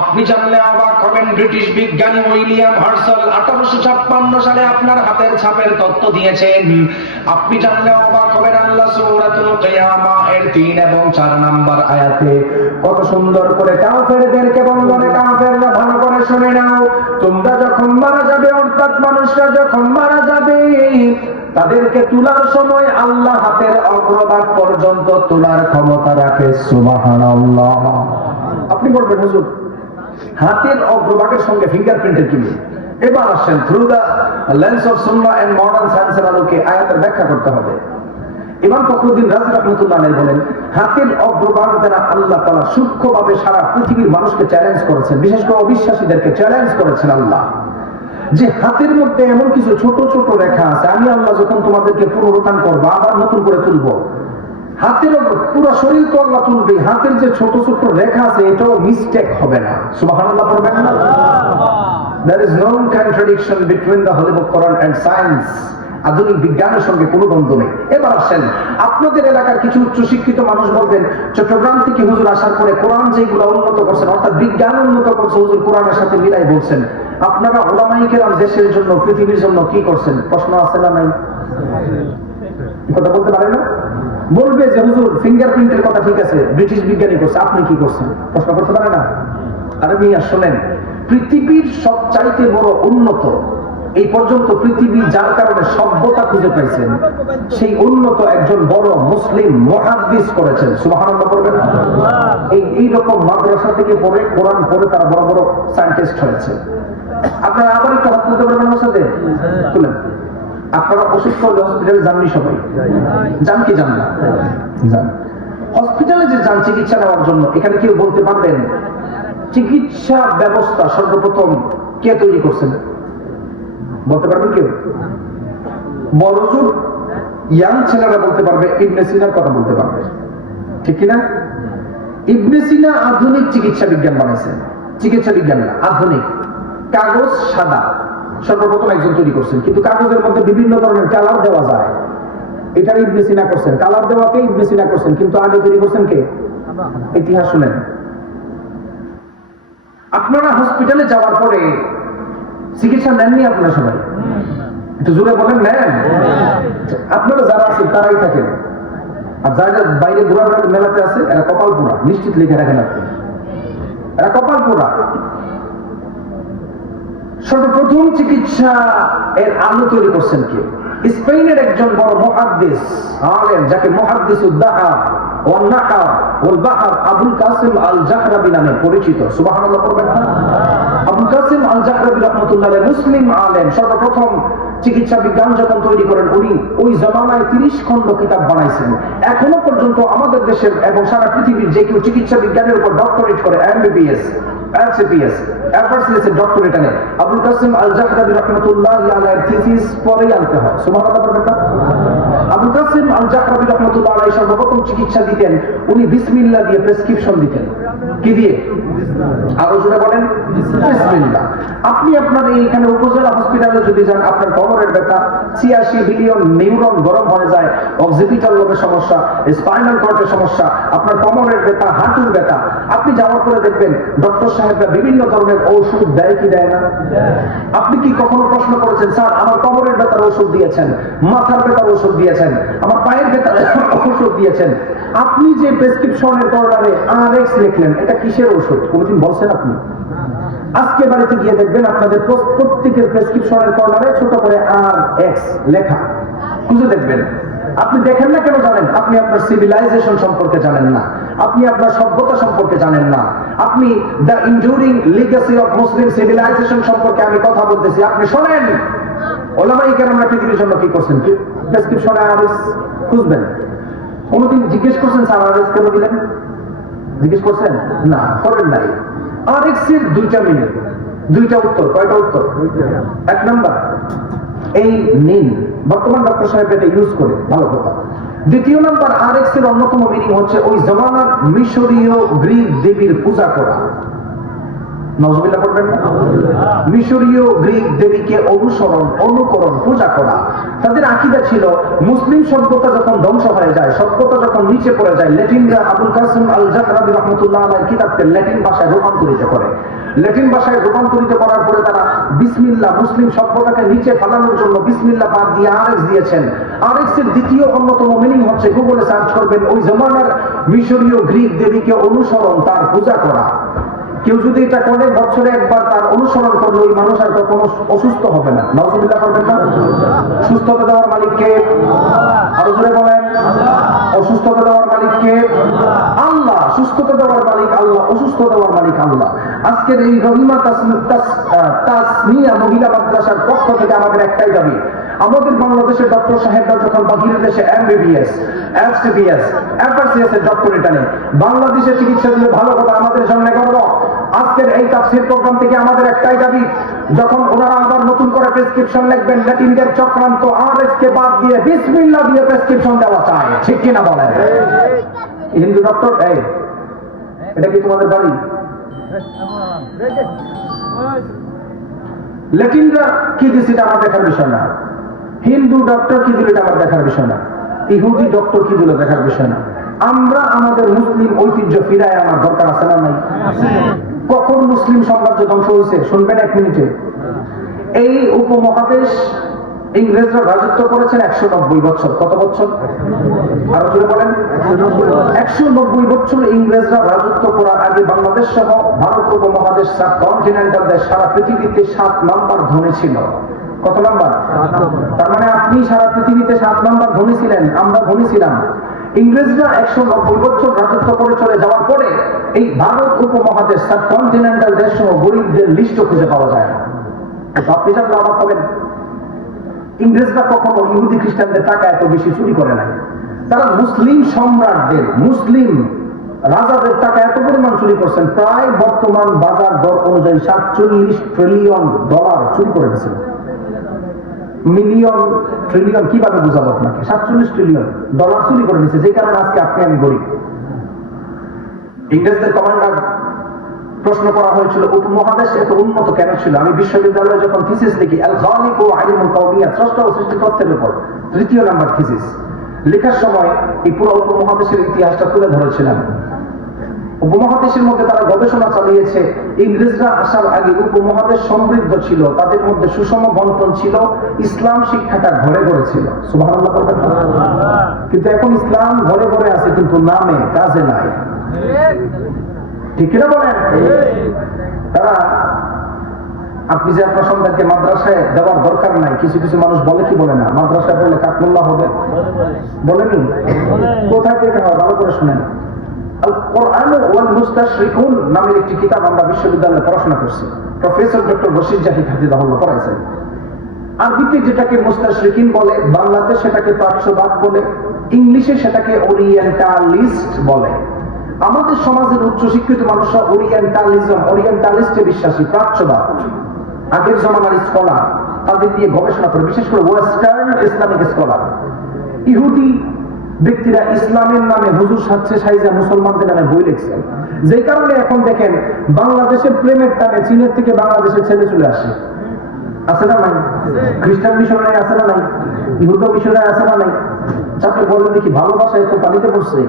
আপনি জানলে অবাক হবেন, ব্রিটিশ বিজ্ঞানী উইলিয়াম হার্সেল 1856 সালে আপনার হাতের ছাপের তত্ত্ব দিয়েছেন। আপনি জানলে অবাক হবেন, আল্লাহ সূরাতুল কিয়ামা এর 3 এবং 4 নম্বর আয়াতে কত সুন্দর করে কাফেরদেরকে বললেন, কাফেররা ভালো করে শুনে নাও, তোমরা যখন মারা যাবে, অর্থাৎ মানুষরা যখন মারা যাবে, তাদেরকে তোলার সময় আল্লাহ হাতের অগ্রভাগ পর্যন্ত তোলার ক্ষমতা রাখে। সুবহানাল্লাহ। আপনি বলবেন, হুজুর হাতের অগ্রভাগের সঙ্গে ফিঙ্গারপ্রিন্টের কি মিল? এবার আসেন, through the lens of Sunnah and modern সায়েন্সের আলোকে আয়াতের ব্যাখ্যা করতে হবে। ইমাম ফখরুদ্দিন রাজি রাহমাতুল্লাহ আলাইহি বলেন, হাতের অগ্রভাগ দ্বারা আল্লাহ তাআলা সূক্ষ্মভাবে সারা পৃথিবীর মানুষকে চ্যালেঞ্জ করেছেন, বিশেষ করে অবিশ্বাসীদেরকে চ্যালেঞ্জ করেছেন আল্লাহ, যে হাতের মধ্যে এমন কিছু ছোট ছোট রেখা আছে, আমি আল্লাহ যখন তোমাদেরকে পুনরুত্থান করবো, আবার নতুন করে তুলবো, হাতের পুরো শরীর তো আল্লাহ তুলবে, হাতের যে ছোট ছোট রেখা আছে এটাও মিস্টেক হবে না। সুবহানাল্লাহ পড়বেন না? There is no contradiction between the Holy Book, Quran and science. আধুনিক বিজ্ঞানের সঙ্গে কোনো দ্বন্দ্ব নেই। এবার আসেন, আপনাদের এলাকার কিছু উচ্চশিক্ষিত মানুষ বলবেন, চট্টগ্রাম থেকে হুজুর আসার পরে কোরআন যেগুলো উন্নত করছেন, অর্থাৎ বিজ্ঞান উন্নত করছে, হুজুর কোরআনের সাথে মিলাই বলছেন, আপনারা উলামায়ে কেরাম দেশের জন্য, পৃথিবীর জন্য কি করছেন? প্রশ্ন আছে না নাই? কথা বলতে পারে না? বলবে যে হুজুর ফিঙ্গারপ্রিন্টের কথা ঠিক আছে, ব্রিটিশ বিজ্ঞানী করছে, আপনি কি করছেন? প্রশ্ন করতে পারে না? আরে মিয়া শোনেন, পৃথিবীর সবচাইতে বড় উন্নত, এই পর্যন্ত পৃথিবী যার কারণে সভ্যতা খুঁজে পাইছেন, সেই উন্নত একজন বড় মুসলিম মুহাদ্দিস করেছেন। সুবহানাল্লাহ পড়বেন। এইরকম মাদ্রাসা থেকে পড়ে, কোরআন পড়ে তারা বড় বড় সায়েন্টিস্ট হয়েছে। আপনারা আবার একটু হাত তুলতে পারবেন আমার সাথে? তুলেন। আপনারা অসুস্থ হলে হসপিটালে যাননি? সবাই যান কি যান না? যান। হসপিটালে যে যান চিকিৎসা নেওয়ার জন্য, এখানে কেউ বলতে পারবেন চিকিৎসা ব্যবস্থা সর্বপ্রথম কে তৈরি করছেন? বলতে পারবেন কেউ? বড়জোর ইয়াং ছেলেরা বলতে পারবে, ইবনে সিনার কথা বলতে পারবে, ঠিক কিনা? ইবনে সিনা আধুনিক চিকিৎসা বিজ্ঞান বানাইছেন। চিকিৎসা বিজ্ঞান না, আধুনিক। কাগজ সাদা সর্বপ্রথম একজন তৈরি করছেন, কিন্তু কাগজের মধ্যে বিভিন্ন ধরনের কালার দেওয়া যায়, এটা ইবনে সিনা করছেন। কালার দেওয়াকে ইবনে সিনা করছেন, কিন্তু আগে তৈরি করছেন কে? ইতিহাস শুনেন। আপনারা হসপিটালে যাওয়ার পরে চিকিৎসা নেননি? আপনারা সবাই একটু জোরে বলেন, নেন? আপনারা যারা আছেন তারাই থাকেন, আর যারা বাইরে ঘোরাঘোরা মেলাতে আছে এরা কপাল পোড়া, নিশ্চিত লিখে রাখেন আপনি, এরা কপাল পোড়া। সর্বপ্রথম চিকিৎসা এর আলো তৈরি করছেন কে? স্পেনের একজন বড় মুহাদ্দিস আলেম, যাকে মুহাদ্দিসুদ দাহর ওয়ান নাহর ওয়াল বাহর আবুল কাসিম আল জাহরাবি নামে পরিচিত। সুবহানাল্লাহ পড়বেন না? আবুল কাসিম আল জাহরাবি রাহমাতুল্লাহ আলাইহি মুসলিম আলেম, সর্বপ্রথম চিকিৎসা বিজ্ঞান যখন তৈরি করেন, উনি ওই জমানায় 30 খণ্ড কিতাব বানাইছেন। এখনো পর্যন্ত আমাদের দেশের এবং সারা পৃথিবীর যে কেউ চিকিৎসা বিজ্ঞানের উপর ডক্টরেট করে, এমবিবিএস, এলসিপিএস, এফআরসিএস এর ডক্টরেট আনে, আবুল কাসিম আল জাহরাবি রাহমাতুল্লাহ আলাইহির থিসিস পরেই আনতে হয়। সুবহানাল্লাহ পড়বেন না? আবুল কাসিম আল জাহরাবি রাহমাতুল্লাহ আলাইহি সর্বপ্রথম চিকিৎসা দিতেন, উনি বিসমিল্লাহ দিয়ে প্রেসক্রিপশন দিতেন। কি দিয়ে? আরো জোরে বলেন, বিসমিল্লাহ। আপনি আপনার এইখানে উপজেলা হসপিটালে যদি যান, আপনার কোমরের ব্যথা, 86 বিলিয়ন নিউরন গরম হয়ে যায়, অক্সিপিটাল লোবের সমস্যা, স্পাইনাল কর্ডের সমস্যা, আপনার কোমরের ব্যথা, হাঁটুর ব্যথা, আপনি যাওয়ার পরে দেখবেন ডক্টর সাহেবরা বিভিন্ন ধরনের ঔষধ দেয় কি দেয় না? আপনি কি কখনো প্রশ্ন করেছেন, স্যার আমার কোমরের ব্যথার ঔষধ দিয়েছেন, মাথার ব্যথার ঔষধ দিয়েছেন, আমার পায়ের ব্যথার ঔষধ দিয়েছেন, আপনি যে প্রেসক্রিপশনের কর্নারে আরএক্স লিখলেন, এটা কিসের ঔষধ? কোনদিন বলছেন আপনি? আজকে বাড়িতে গিয়ে দেখবেন আপনাদের প্রত্যেকের প্রেসক্রিপশনের কর্নারে ছোট করে আরএক্স লেখা, খুঁজে দেখবেন। আপনি দেখেন না কেন জানেন? আপনি আপনার সিভিলাইজেশন সম্পর্কে জানেন না, আপনি আপনার সভ্যতা সম্পর্কে জানেন না, আপনি the enduring legacy of Muslim civilization সম্পর্কে আমি কথা বলতেছি। আপনি শোনেন, উলামায়ে কেরামরা পৃথিবীর জন্য কি করছেন? প্রেসক্রিপশনে আরএক্স খুঁজবেন। কোনদিন জিজ্ঞেস করছেন স্যার আরএক্স কেন দিলেন? জিজ্ঞেস করছেন? না, করেন নাই। আরএক্স এর 2টা মিনিট, 2টা উত্তর। কয়টা উত্তর? 1 নাম্বার, এই নিন। বর্তমান ডক্টর সাহেব এটা ইউজ করে, ভালো কথা। 2য় নাম্বার, আরএক্স এর অন্যতম মিনিং হচ্ছে ওই জমানার মিশরীয় গ্রিক দেবীর পূজা করা। নাউজুবিল্লাহ পড়বেন না? মিশরীয় গ্রিক দেবীকে অনুসরণ, অনুকরণ, পূজা করা। তাদের আকীদা ছিল মুসলিম সভ্যতা যখন ধ্বংস হয়ে যায়, সভ্যতা যখন নিচে পড়ে যায়, ল্যাটিনরা আবুল কাসেম আল জাকরাবি রহমতুল্লাহ আলাইহির কিতাবকে ল্যাটিন ভাষায় রূপান্তরিত করে। ল্যাটিন ভাষায় রূপান্তরিত করার পরে তারা বিসমিল্লাহ, মুসলিম সভ্যতাকে নিচে ফালানোর জন্য বিসমিল্লাহ বাদ দিয়ে আরএক্স দিয়েছেন। আরএক্স এর দ্বিতীয় অন্যতম মিনিং হচ্ছে, গুগলে সার্চ করবেন, ওই জমানার মিশরীয় গ্রিক দেবীকে অনুসরণ, তার পূজা করা। কেউ যদি এটা করে বছরে একবার তার অনুসরণ করলে ওই মানুষ আর কখনো অসুস্থ হবে না। নাউজুবিল্লাহ করবেন না? সুস্থতা দেওয়ার মালিক কে? আরো জোরে বলেন। অসুস্থতা দেওয়ার মালিক কে? আল্লাহ। সুস্থতা দেওয়ার মালিক আল্লাহ, অসুস্থ দেওয়ার মালিক আল্লাহ। আজকের এই রহিমা তাসমিয়া মহিলা মাদ্রাসার পক্ষ থেকে আমাদের একটাই দাবি, আমাদের বাংলাদেশের ডক্টর সাহেবরা যখন বাহিরের দেশে এমবিবিএস, এফসিবিএস, এফআরসিএস এর ডক্টরেট আনে, বাংলাদেশে চিকিৎসা দিলে ভালো কথা, আমাদের জন্য গর্ব। আজকের এই তাফসীর প্রোগ্রাম থেকে আমাদের একটাই দাবি, যখন ওনারা আবার নতুন করে প্রেসক্রিপশন লিখবেন, ল্যাটিনদের চক্রান্ত আরএক্স কে বাদ দিয়ে বিসমিল্লাহ দিয়ে প্রেসক্রিপশন দেওয়া চায়, ঠিক কিনা বলেন? হিন্দু ডক্টর, এই এটা কি তোমাদের বাড়ি? ল্যাটিনরা কি দিচ্ছে এটা আমার দেখার বিষয় না, হিন্দু ডক্টর কি দিল এটা আমার দেখার বিষয় না, ইহুদি ডক্টর কি দিল দেখার বিষয় না। আমরা আমাদের মুসলিম ঐতিহ্য ফিরায় আনার দরকার আছে না নাই? কখন মুসলিম সাম্রাজ্য ধ্বংস হয়েছে শুনবেন এক মিনিটে। এই উপমহাদেশ ইংরেজরা রাজত্ব করেছেন 190 বছর। কত বছর? আরো জোরে বলেন। 190 বছর ইংরেজরা রাজত্ব করার আগে বাংলাদেশ সহ ভারত উপমহাদেশ, সাবকন্টিনেন্টাল দেশ, সারা পৃথিবীতে 7 নাম্বার ধনী ছিল। কত নাম্বার? তার মানে আপনি সারা পৃথিবীতে 7 নাম্বার ধনী ছিলেন, আমরা ধনী ছিলাম। ইংরেজরা 190 বছর রাজত্ব করে চলে যাওয়ার পরে এই ভারত উপমহাদেশ, সাবকন্টিনেন্টাল দেশ সহ গরিবদের লিস্ট খুঁজে পাওয়া যায় না। আপনি জানলে অবাক হবেন, ইংরেজরা কখনো ইহুদি খ্রিস্টানদের টাকা এত বেশি চুরি করে নাই। তারা মুসলিম সম্রাটদের, মুসলিম রাজাদের টাকা এত পরিমাণ চুরি করছেন, প্রায় বর্তমান বাজার দর অনুযায়ী 47 ট্রিলিয়ন ডলার চুরি করে গেছিল। মিলিয়ন ট্রিলিয়ন কিভাবে বুঝাবো আপনাকে? 47 ট্রিলিয়ন ডলার চুরি করে নিচ্ছে, যে কারণে আজকে আপনি আমি গরিব। ইংরেজদের কমান্ডার প্রশ্ন করা হয়েছিল উপমহাদেশ এত উন্নত কেন ছিল। আমি বিশ্ববিদ্যালয়ে যখন থিসিস লিখি, আল খালিক ও আলিমুল কাউনিয়া, স্রষ্টা ও সৃষ্টিকর্তার উপর, 3য় নাম্বার থিসিস লেখার সময় এই পুরো উপমহাদেশের ইতিহাসটা তুলে ধরেছিলাম। উপমহাদেশের মধ্যে তারা গবেষণা চালিয়েছে, ইংরেজরা আসার আগে উপমহাদেশ সমৃদ্ধ ছিল, তাদের মধ্যে সুষম বন্টন ছিল, ইসলাম শিক্ষাটা ঘরে ঘরে ছিল। সুবহানাল্লাহ বলবেন না? কিন্তু এখন ইসলাম ঘরে ঘরে আছে, কিন্তু নামে কাজে নাই, ঠিক কিনা বলেন? তারা, আপনি যে আপনার সন্তানকে মাদ্রাসায় দেওয়ার দরকার নাই, কিছু কিছু মানুষ বলে কি বলে না, মাদ্রাসায় পড়লে কাকমুল্লাহ হবে, বলেনি? কোথায় থেকে হয় ভালো করে শুনেন। আল কোরআন ওয়াল মুস্তাশরিকুন নামের একটি কিতাব আমরা বিশ্ববিদ্যালয়ে পড়াশোনা করছি, প্রফেসর ডক্টর রশিদ জাহিদ হাফিজাহুল্লাহ পড়াইছেন। আরবিতে যেটাকে মুস্তাশরিকিন বলে, বাংলাতে সেটাকে প্রাচ্যবাদ বলে, ইংলিশে সেটাকে ওরিয়েন্টালিস্ট বলে। আমাদের সমাজের উচ্চশিক্ষিত মানুষরা ওরিয়েন্টালিজম, ওরিয়েন্টালিস্টে বিশ্বাসী, প্রাচ্যবাদ। আগের জমানার স্কলার তাদের দিয়ে গবেষণা করে, বিশেষ করে ওয়েস্টার্ন ইসলামিক স্কলার। ইহুদি ব্যক্তিরা ইসলামের নামে হুজুর সাচ্ছে সাইজা মুসলমানদের নামে বই লিখছেন, যে কারণে এখন দেখেন বাংলাদেশের প্রেমের টানে চীনের থেকে বাংলাদেশের ছেলে চলে আসে, আছে না নাই? খ্রিস্টান মিশনারি আছে না নাই? ইহুদি মিশনারি আছে না নাই? যাকে বলে দেখি ভালোবাসায় তো পানিতে পড়ছে,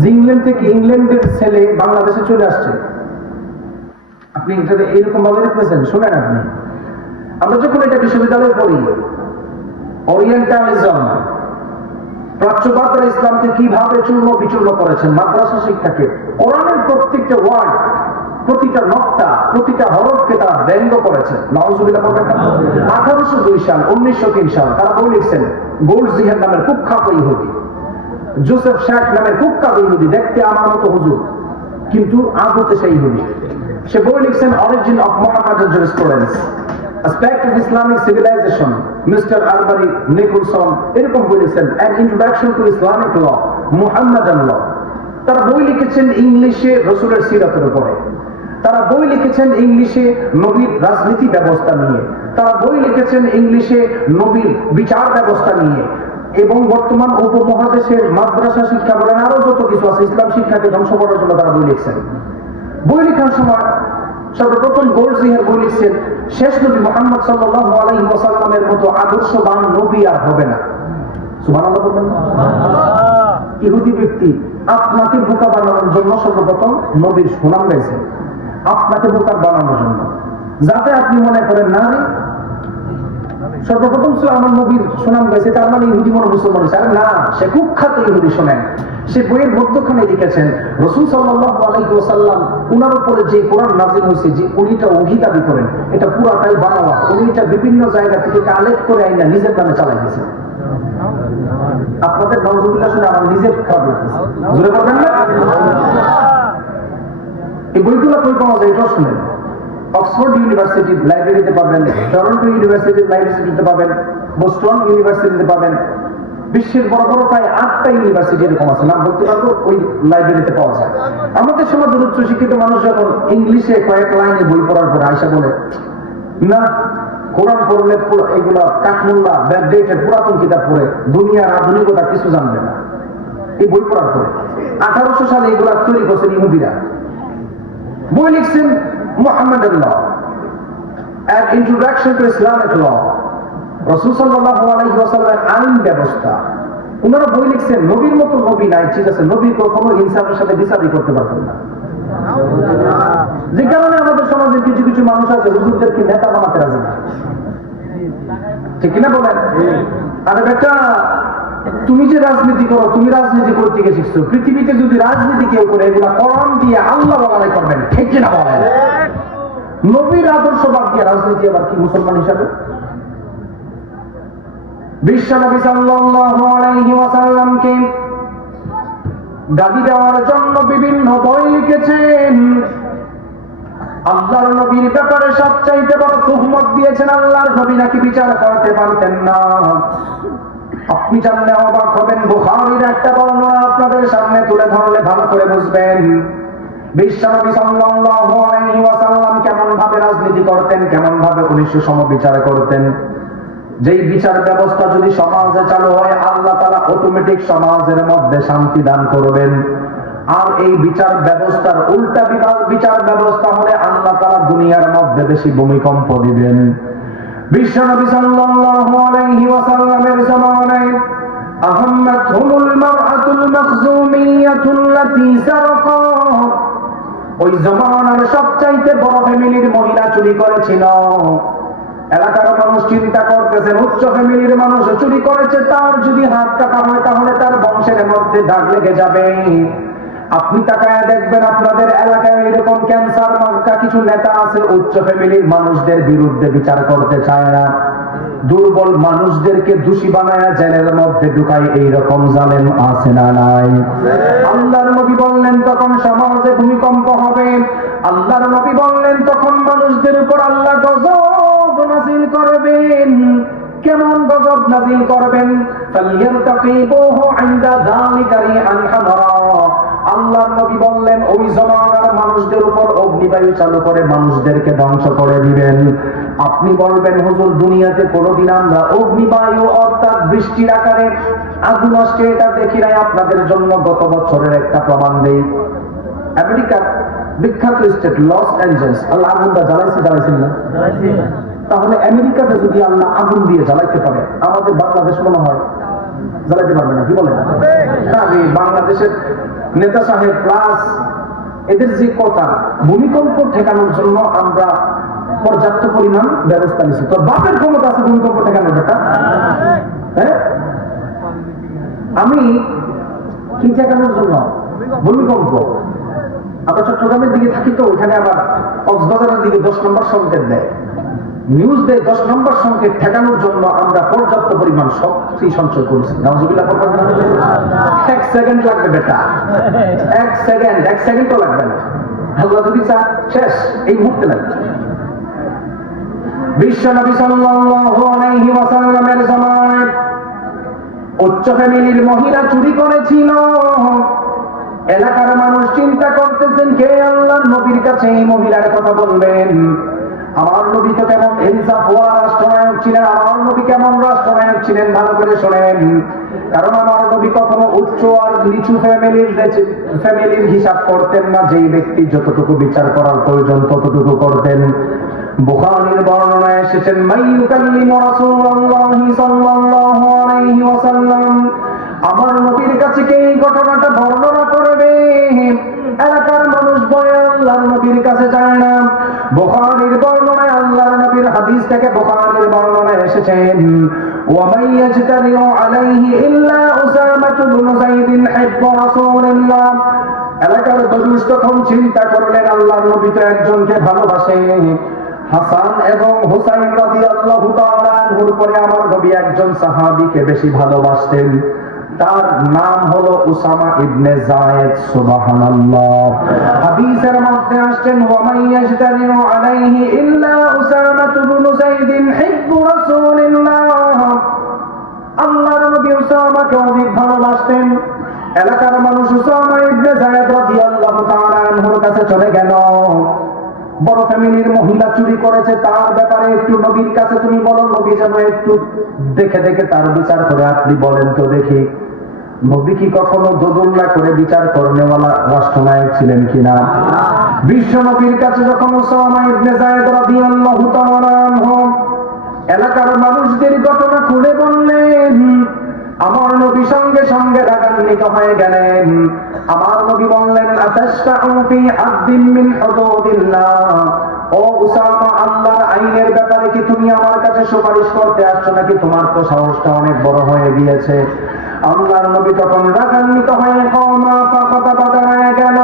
যে ইংল্যান্ড থেকে ইংল্যান্ডের ছেলে বাংলাদেশে চলে আসছে। আপনি এটা এইরকম ভাবে দেখতেছেন, শুনেন আপনি। আমরা যখন এটা বিশ্ববিদ্যালয়ে পড়ি, ওরিয়েন্টালিজম, প্রাচ্যবাদরা ইসলামকে কিভাবে চূর্ণ বিচূর্ণ করেছেন, মাদ্রাসা শিক্ষাকে, কোরআনের প্রত্যেকটা ওয়ার্ড, প্রতিটা নকটা, প্রতিটা হরফকে তারা ব্যঙ্গ করেছেন। নাউজুবিল্লাহ বলবেন না? 1802 সাল, 1903 সাল তারা বই লিখছেন, গোল্ড জিহাদ নামের কুখ্যাত ইহুদি, জোসেফ শ্যাক নামের কুখ্যাত ইহুদি, দেখতে আমার মতো হুজুর কিন্তু আদতে সেই ইহুদি। সে বই লিখছেন origin of Muhammadan jurisprudence, aspect of Islamic civilization, mister Arberry Nicholson এরকম বই লিখছেন, an introduction to Islamic law, Muhammadan law. তারা বই লিখেছেন ইংলিশে রসুলের সিরাতের উপরে, তারা বই লিখেছেন ইংলিশে নবীর রাজনীতি ব্যবস্থা নিয়ে, তারা বই লিখেছেন ইংলিশে নবীর বিচার ব্যবস্থা নিয়ে, এবং বর্তমান উপমহাদেশের মাদ্রাসা শিক্ষা বলেন আরো যত কিছু আছে, ইসলাম শিক্ষাকে ধ্বংস করার জন্য তারা বই লিখছেন। বই লেখার সময় সর্বপ্রথম গোল্ডজিহার বই লিখছেন, শেষ নবী মুহাম্মদ সাল্লাল্লাহু আলাইহি ওয়াসাল্লামের মতো আদর্শবান নবী আর হবে না। সুবহানাল্লাহ বলবেন না? ইহুদি ব্যক্তি আপনাকে বোকা বানানোর জন্য সর্বপ্রথম নবীর সুনাম গাইছে, আপনাকে বোকা বানানোর জন্য, যাতে আপনি মনে করেন না সর্বপ্রথম আমার নবীর সুনাম গাইছে, তার মানে ইহুদি মনে মুসলমান হয়েছে। আরে না, সে কুখ্যাত ইহুদি। শোনেন, সে বইয়ের মধ্যখানে লিখেছেন রাসূল সাল্লাল্লাহু আলাইহি ওয়াসাল্লাম উনার উপরে যে কোরআন নাযিল হয়েছে, যে উনি এটা ওহী দাবি করেন, এটা পুরাটাই বানাওয়া। উনি এটা বিভিন্ন জায়গা থেকে কালেক্ট করে আইনা নিজের নামে চালাই দিয়েছেন। আপনাদের নাউজুবিল্লাহ শুনে আমার নিজের খারাপ লাগতেছে, জোরে বলবেন না? এই বইগুলো কই পাওয়া যায় এটা শুনেন। অক্সফোর্ড ইউনিভার্সিটির লাইব্রেরিতে পাবেন, টরন্টো ইউনিভার্সিটির লাইব্রেরিতে পাবেন, বোস্টন ইউনিভার্সিটিতে পাবেন। বিশ্বের বড় বড় প্রায় 8টা ইউনিভার্সিটি এরকম আছে, নাম বলতে পারবো, ওই লাইব্রেরিতে পাওয়া যায়। আমাদের সমাজের উচ্চ শিক্ষিত মানুষ যখন ইংলিশে কয়েক লাইনে বই পড়ার পরে আয়সা বলে না, কোরআন পড়লে এগুলা কাঠমোল্লা ব্যাকডেটের পুরাতন কিতাব পড়ে দুনিয়ার আধুনিকতা কিছু জানবে না। এই বই পড়ার পরে 1800 সালে এগুলা তৈরি করছেন ইহুদিরা। বই লিখছেন মুহাম্মাদের ল, an introduction to Islamic law, রাসূল সাল্লাল্লাহু আলাইহি ওয়াসাল্লামের আইন ব্যবস্থা। ওনারা বই লিখছেন, নবীর মতো নবী নাই, ঠিক আছে, নবী কখনো ইনসাফের সাথে বিচারই করতে পারতেন না। যে কারণে আমাদের সমাজে কিছু কিছু মানুষ আছে হুজুরদেরকে নেতা বানাতে রাজি না, ঠিক কিনা বলেন? আরে বেটা, তুমি যে রাজনীতি করো, তুমি রাজনীতি করতে গিয়ে শিখছো। পৃথিবীতে যদি রাজনীতি কেউ করে, এগুলা কোরআন দিয়ে আল্লাহ বলাই করবেন, ঠিক কিনা বলেন? নবীর আদর্শ বাদ দিয়ে রাজনীতি আবার কি মুসলমান হিসাবে? বিশ্বনবী সাল্লাল্লাহু আলাইহি ওয়াসাল্লামকে গালি দেওয়ার জন্য বিভিন্ন বই লিখেছেন। আল্লাহর নবীর ব্যাপারে সবচাইতে বড় তুহমত দিয়েছেন, আল্লাহর নবী নাকি বিচার করতে পারতেন না। আপনি জানলে অবাক হবেন, বুখারীর একটা বর্ণনা আপনাদের সামনে তুলে ধরলে ভালো করে বুঝবেন। বিশ্বনবী সাল্লাল্লাহু আলাইহি ওয়াসাল্লাম কেমন ভাবে রাজনীতি করতেন, কেমন ভাবে 1900 বিচার করতেন। যেই বিচার ব্যবস্থা যদি সমাজে চালু হয়, আল্লাহ তাআলা অটোমেটিক সমাজের মধ্যে শান্তি দান করবেন। আর এই বিচার ব্যবস্থার উল্টা বিচার ব্যবস্থা হলে আল্লাহ তাআলা দুনিয়ার মধ্যে বেশি ভূমিকম্প দিবেন। বিশ্বনবী সাল্লাল্লাহু আলাইহি ওয়াসাল্লামের জামানায় আহম্মাতুল মারআতুল মাখজুমিয়াতুল্লাতী সারাকাত, ওই জামানার সবচাইতে বড় ফ্যামিলির মহিলা চুরি করেছিল। এলাকার মানুষ চিন্তা করতেছেন, উচ্চ ফ্যামিলির মানুষ চুরি করেছে, তার যদি হাত কাটা হয় তাহলে তার বংশের মধ্যে দাগ লেগে যাবে। আপনি তাকায় দেখবেন আপনাদের এলাকায় এরকম ক্যান্সার মার্কা কিছু নেতা আছে, উচ্চ ফ্যামিলির মানুষদের বিরুদ্ধে বিচার করতে চায় না, দুর্বল মানুষদেরকে দোষী বানায় জেলের মধ্যে ঢুকায়। এইরকম জালেম আছে না নাই? আল্লাহর নবী বললেন তখন সমাজে ভূমিকম্প হবে। আল্লাহর নবী বললেন তখন মানুষদের উপর আল্লাহ গজব নাযিল করবেন। কেমন গজব নাযিল করবেন? ফালিয়ারতাকিবুহু ইনদা যালিকা রিআন হামারা। আল্লাহর নবী বললেন ওই জমানার মানুষদের উপর অগ্নিবায়ু চালু করে মানুষদেরকে ধ্বংস করে দিবেন। আপনি বলবেন, হুজুর দুনিয়াতে কোনোদিন আমরা অগ্নিবায়ু অর্থাৎ বৃষ্টির আকারে আগুন আসছে এটা দেখি নাই। আপনাদের জন্য গত বছরের একটা প্রমাণ দেই। আমেরিকার বিখ্যাত স্টেট লস অ্যাঞ্জেলস, আল্লাহ আগুনটা জ্বালাইছেন না? তাহলে আমেরিকাতে যদি আল্লাহ আগুন দিয়ে জ্বালাইতে পারে, আমাদের বাংলাদেশ মনে হয় জ্বালাইতে পারবে না, কি বলেন? বাংলাদেশের নেতা সাহেব প্লাস এদের যে কথা, ভূমিকম্প ঠেকানোর জন্য আমরা পর্যাপ্ত পরিমাণ ব্যবস্থা নিচ্ছি। তোর বাপের ক্ষমতা আছে ভূমিকম্প ঠেকানোর বেটা? হ্যাঁ, আমি কি ঠেকানোর জন্য? ভূমিকম্প। আমরা চট্টগ্রামের দিকে থাকি তো, ওইখানে আবার কক্সবাজারের দিকে 10 নম্বর সংকেত দেয়, নিউজ দেয়। 10 নম্বর সংকেত ঠেকানোর জন্য আমরা পর্যাপ্ত পরিমাণ শক্তি সঞ্চয় করেছি। নাউজুবিল্লাহ। 1 সেকেন্ড লাগবে বেটা, 1 সেকেন্ডও লাগবে না। আল্লাহ যদি চান শেষ এই মুহূর্তে লাগবে। বিশ্বনবী সাল্লাল্লাহু আলাইহি ওয়াসাল্লামের জামানায় উচ্চ ফ্যামিলির মহিলা চুরি করেছিল। এলাকার মানুষ চিন্তা করতেছেন, কে আল্লাহর নবীর কাছে এই মহিলার কথা বলবেন? আমার নবী তো কেমন ইনসাফওয়ালা রাষ্ট্রনায়ক ছিলেন, আমার নবী কেমন রাষ্ট্রনায়ক ছিলেন, ভালো করে শোনেন। কারণ আমার নবী কখনো উচ্চ আর নিচু ফ্যামিলির হিসাব করতেন না। যেই ব্যক্তি যতটুকু বিচার করার প্রয়োজন ততটুকু করতেন। বুখারীর বর্ণনায় এসেছেন, মাইয়ুকাল্লিমু রাসূলুল্লাহি সাল্লাল্লাহু আলাইহি ওয়াসাল্লাম, আমার নবীর কাছে কে এই ঘটনাটা বর্ণনা করবে? এলাকার মানুষ বলে আল্লাহর নবীর কাছে যায় না। বুখারীর বর্ণনায় আল্লাহর নবীর হাদিস থেকে বুখারীর বর্ণনায় এসেছেন, ওয়া মাইয়াজতারিউ আলাইহি ইল্লা উসামাতু বিন যায়েদ হিব্বু রাসূলিল্লাহ। এলাকার মানুষ তখন চিন্তা করলেন, আল্লাহর নবী তো একজনকে ভালোবাসে, হাসান এবং হুসাইন রাদিয়াল্লাহু তাআলা আনহুর পরে আমার নবী একজন সাহাবীকে বেশি ভালোবাসতেন, তার নাম হলো উসামা ইবনে যায়েদ। সুবহানাল্লাহ। হাদিসের মধ্যে আসছেন, ওয়া মাইয়াজতারিউ আলাইহি ইল্লা উসামাতু বিন যায়েদ হিব্বু রাসূলিল্লাহ। আল্লাহর নবী উসামাকে অধিক ভালোবাসতেন। এলাকার মানুষ উসামা ইবনে যায়েদ রাদিয়াল্লাহু তাআলা আনহুর কাছে চলে গেল। বড় ফ্যামিলির মহিলা চুরি করেছে, তার ব্যাপারে একটু নবীর কাছে তুমি বলো, নবী যেন একটু দেখে দেখে তার বিচার করে। আপনি বলেন তো দেখি, নবী কি কখনো দোদুল্লা করে বিচার করনেওয়ালা রাষ্ট্রনায়ক ছিলেন কিনা? বিশ্ব নবীর কাছে যখন উসামা ইবনে যায়েদ রাদিয়াল্লাহু তাআলা আনহু এলাকার মানুষদের ঘটনা খুলে বললেন, আমার নবী সঙ্গে সঙ্গে রাগান্বিত হয়ে গেলেন। আমার নবী বললেন, আতাশফাউ ফি হাদ্দিন মিন হুদুদিল্লাহ, ও উসামা, আল্লাহর আইনের ব্যাপারে কি তুমি আমার কাছে সুপারিশ করতে আসছো নাকি? তোমার তো সাহসটা অনেক বড় হয়ে গিয়েছে। আল্লাহর নবী তখন রাগান্বিত হয়ে কওমা ফাকাতা দাঁড়ায় গেল।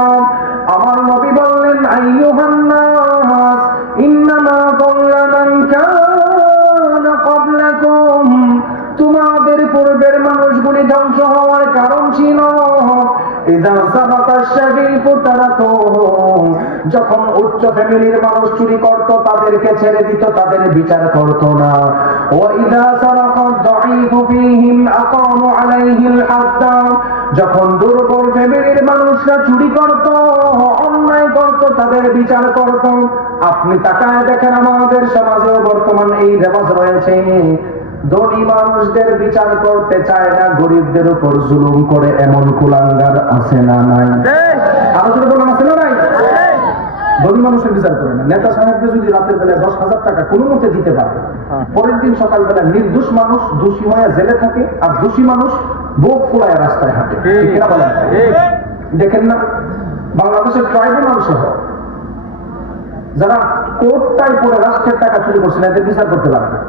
আমার নবী বললেন, আইয়ুহান নাস, ইন্নামা দাল্লা মান কানা ক্বাবলাকুম, তোমাদের পূর্বের মানুষগুলি ধ্বংস হওয়ার কারণ ছিল ইযা সাবাকা শারীফু তারাকুহু, যখন উচ্চ ফ্যামিলির মানুষ চুরি করত তাদেরকে ছেড়ে দিত, তাদের বিচার করত না। ওয়া ইযা সারাকা দাঈফু ফীহিম আকামু আলাইহিল হাদ্দ, যখন দুর্বল ফ্যামিলির মানুষরা চুরি করত, অন্যায় করত, তাদের বিচার করত। আপনি তাকায় দেখেন, আমাদের সমাজেও বর্তমান এই রেওয়াজ রয়েছে। ধনী মানুষদের বিচার করতে চায় না, গরিবদের উপর জুলুম করে এমন কুলাঙ্গার আছে না নাই? আলোচনা বললাম, আছে না নাই? ধনী মানুষের বিচার করে না। নেতা সাহেবকে যদি রাতের বেলায় 10,000 টাকা কোনো মতে দিতে পারে, পরের দিন সকালবেলা নির্দোষ মানুষ দোষী হয়ে জেলে থাকে, আর দোষী মানুষ বুক ফুলায় রাস্তায় হাঁটে। দেখেন না, বাংলাদেশের ট্রাইব্যুনাল সহ যারা কোর্টটাই পরে রাষ্ট্রের টাকা চুরি করছে না, এদের বিচার করতে পারে না,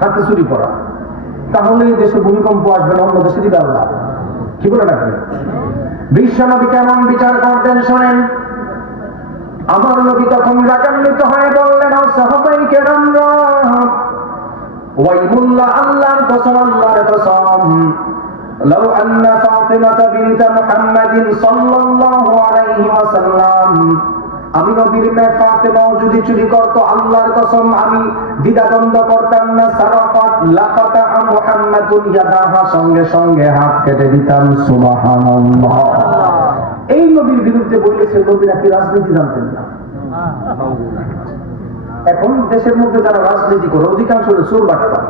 হাতে চুরি করা। তাহলে এই দেশে ভূমিকম্প আসবে না, অন্য দেশে দিবে আল্লাহ। কি বলে রাখবে? বিশ্ব নবী কেমন বিচার করতেন শোনেন। আমার নবী তখন রাগান্বিত হয়ে বললেন, ও সাহাবায়ে কেরামরা, ওয়াইমুল্লাহ, আল্লাহর কসম, আল্লাহর কসম, লাউ আন্না ফাতিমা বিনত মুহাম্মাদিন সাল্লাল্লাহু আলাইহি ওয়াসাল্লাম, আমি নবীর মেয়ে ফাতেমা যদি চুরি করত, আল্লাহর কসম আমি দ্বিধাদ্বন্দ্ব করতাম না। সারাফাত লাকাতা মুহাম্মাদুন ইয়াদাহা, সঙ্গে সঙ্গে হাত কেটে দিতাম। সুবহানাল্লাহ। এই নবীর বিরুদ্ধে বলেছে, নবীরা কি রাজনীতি জানতেন না? এখন দেশের মধ্যে যারা রাজনীতি করে অধিকাংশ চোর বাটপার।